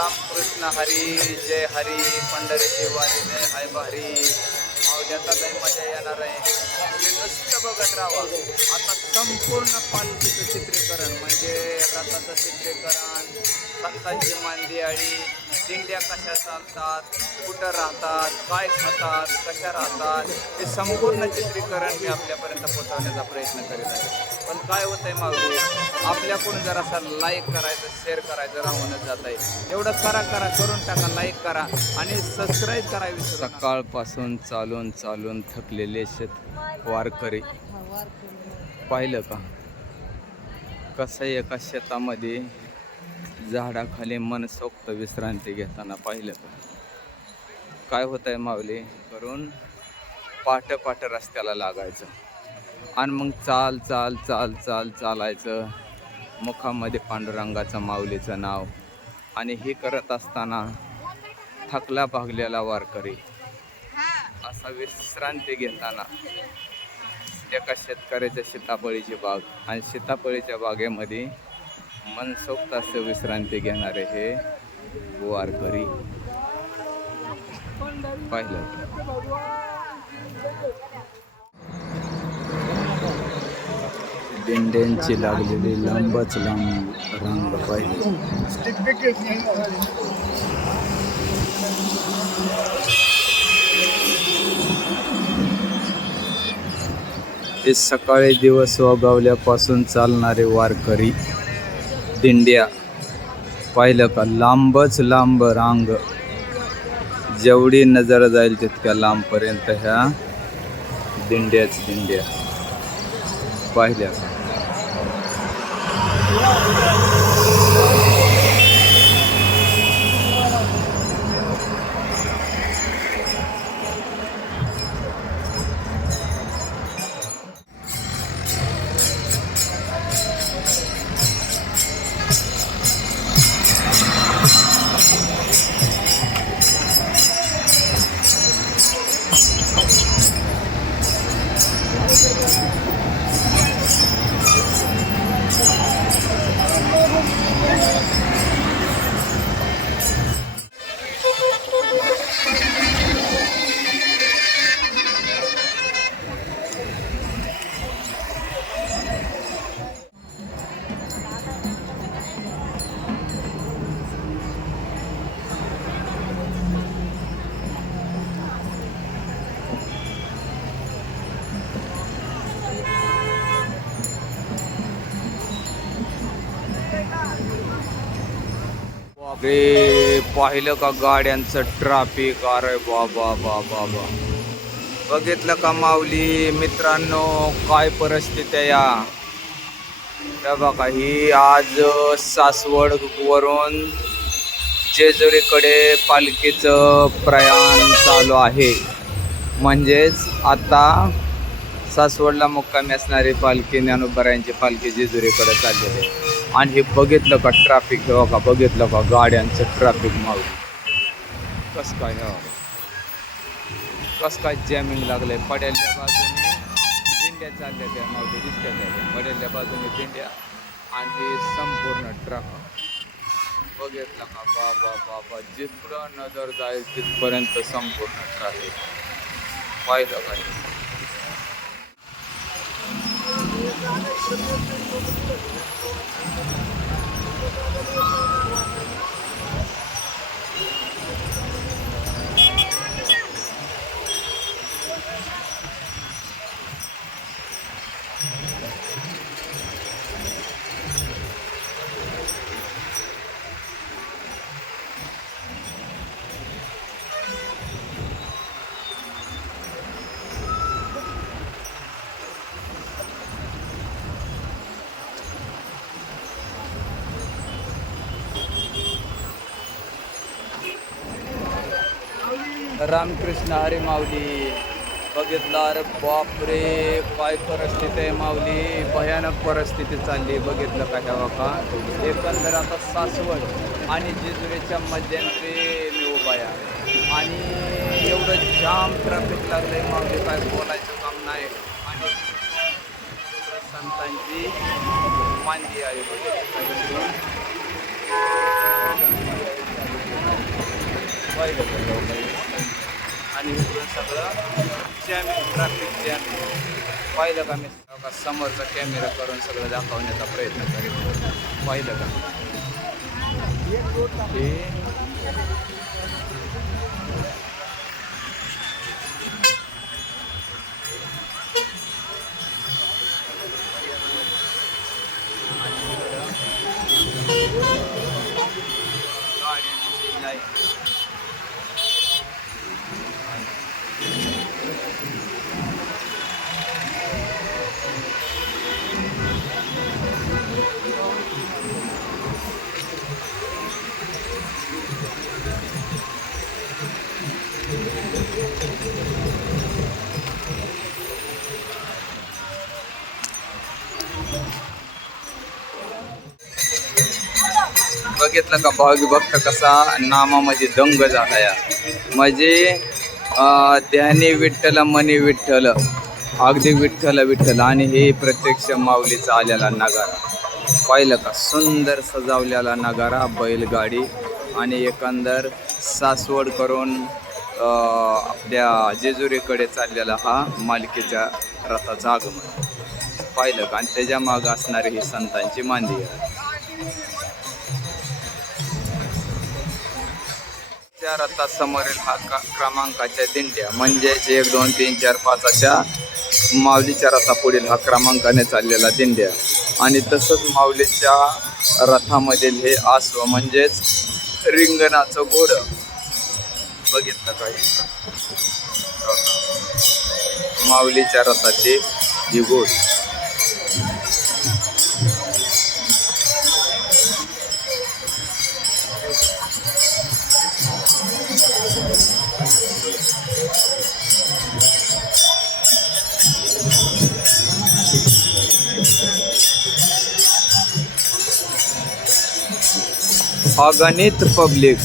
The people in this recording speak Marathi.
रामकृष्ण हरी जय हरी पंढरीची वारी जय हाय भारी. मावल्याचा लय मजा येणार आहे. तुम्ही नुसतं बघत राहावं. आता संपूर्ण पालखीचं चित्रीकरण म्हणजे रथाचं चित्रीकरण संतांची मांदियाळी दिंड्या कशा चालतात कुठं राहतात काय खातात कशा राहतात हे संपूर्ण चित्रीकरण मी आपल्यापर्यंत पोहोचवण्याचा प्रयत्न करीत आहे. पण काय होतंय माऊली आपल्याकडून जरासा लाईक करायचं शेअर करायचं राहूनच जात आहे. एवढं करा करा करून टाका लाईक करा आणि सबस्क्राईब करा विसरू सकाळपासून चालून चालून थकलेले शेत वारकरी. पाहिलं का? कसं एका शेतामध्ये झाडाखाली मनसोक्त विश्रांती घेताना पाहिलं तर. काय होत आहे माऊली? करून पाठ पाठ रस्त्याला लागायचं. आणि मग चाल चाल चाल चाल चालायचं. मुखामध्ये पांडुरंगाचं माऊलीचं नाव. आणि हे करत असताना थकला भागलेला वारकरी असा विश्रांती घेताना एका शेतकऱ्याच्या सीताफळीची बाग. आणि सीताफळीच्या बागेमध्ये मनसोक्त असं विश्रांती घेणारे हे वारकरी पाहिलं. दिंड्यांची लागलेली लांबच लांब रांग पाहिजे हे सकाळी दिवस वगावल्यापासून चालणारे वारकरी दिंड्या पाहिलं का? लांबच लांब रांग. जेवढी नजर जाईल तितक्या लांबपर्यंत ह्या दिंड्याच दिंड्या. पाहिल्या रे पाहिलं का गाड्यांचं ट्राफिक अरे बाबा बाबा बा बघितलं का माऊली? मित्रांनो काय परिस्थिती या? त्या बघा ही आज सासवड वरून जेजुरीकडे पालखीचं प्रयाण चालू आहे. म्हणजेच आता सासवडला मुक्कामी असणारी पालखी ज्ञानोबरायांची पालखी जेजुरीकडे चाललेली आहे. आणि हे बघितलं का ट्रॅफिक हे बघा बघितलं का गाड्यांचं ट्रॅफिक माग कस काय हे कस काय जॅमिंग लागलंय? पड्याच्या बाजूने दिंड्या चालल्या त्या मावली दिसत्या त्या. पड्याच्या बाजूने दिंड्या आणि हे संपूर्ण ट्रक बघितलं का? बाबा बाबा जिथं नजर जाईल तिथपर्यंत संपूर्ण ट्रॅफिक पाहिलं काय रामकृष्ण अरे माऊली. बघितलं अरे बापरे काय परिस्थिती आहे माऊली. भयानक परिस्थिती चालली बघितलं का ह्या का? एकंदर आता सासवड आणि जेजुरीच्या मध्यंतरी मी उभा आहे. आणि एवढं जाम ट्रॅफिक लागलंय माऊली काय बोलायचं काम नाही. आणि संतांची मांदी आहे बघितलं. आणि इकडून सगळं जॅमिंग ट्रॅफिक जॅमिंग पाहिलं का मी हो का? समोरचा कॅमेरा करून सगळं दाखवण्याचा प्रयत्न करीत पाहिलं का? हे. you. बघितलं का? भाग भक्त कसा नामामध्ये दंग झाला या म्हणजे त्याने ध्यानी विठ्ठल मनी विठ्ठल अगदी विठ्ठल विठ्ठल आणि हे प्रत्यक्ष माऊलीचा आलेला नगारा. पाहिलं का? सुंदर सजावलेला नगारा बैलगाडी आणि एकंदर सासवड करून आपल्या जेजुरीकडे चाललेला हा मालिकेच्या रथाचा आगमन. पाहिलं का? आणि त्याच्या मागं असणारी ही संतांची मांदी त्या रथासमोरील हा का- क्रमांकाच्या दिंड्या. म्हणजेच एक दोन तीन चार पाच अशा माऊलीच्या रथापुढील हा क्रमांकाने चाललेला दिंड्या. आणि तसंच माऊलीच्या रथामधील हे आसव म्हणजेच रिंगणाचं घोडं. बघितलं काही माऊलीच्या रथाची ही घोड. अगणित पब्लिक